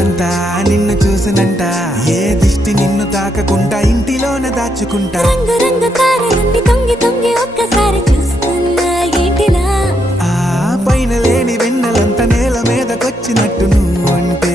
లోకమంతా నిన్ను చూసినంట, ఏ దిష్టి నిన్ను తాకకుండా ఇంటిలోనే దాచుకుంటా. రంగు రంగు తారలన్నీ తొంగి తొంగి ఒక్కసారి చూస్తున్నా ఏంటిలా, ఆ పైన లేని వెన్నెలంత నేల మీదకొచ్చినట్టు నువ్వు అంటే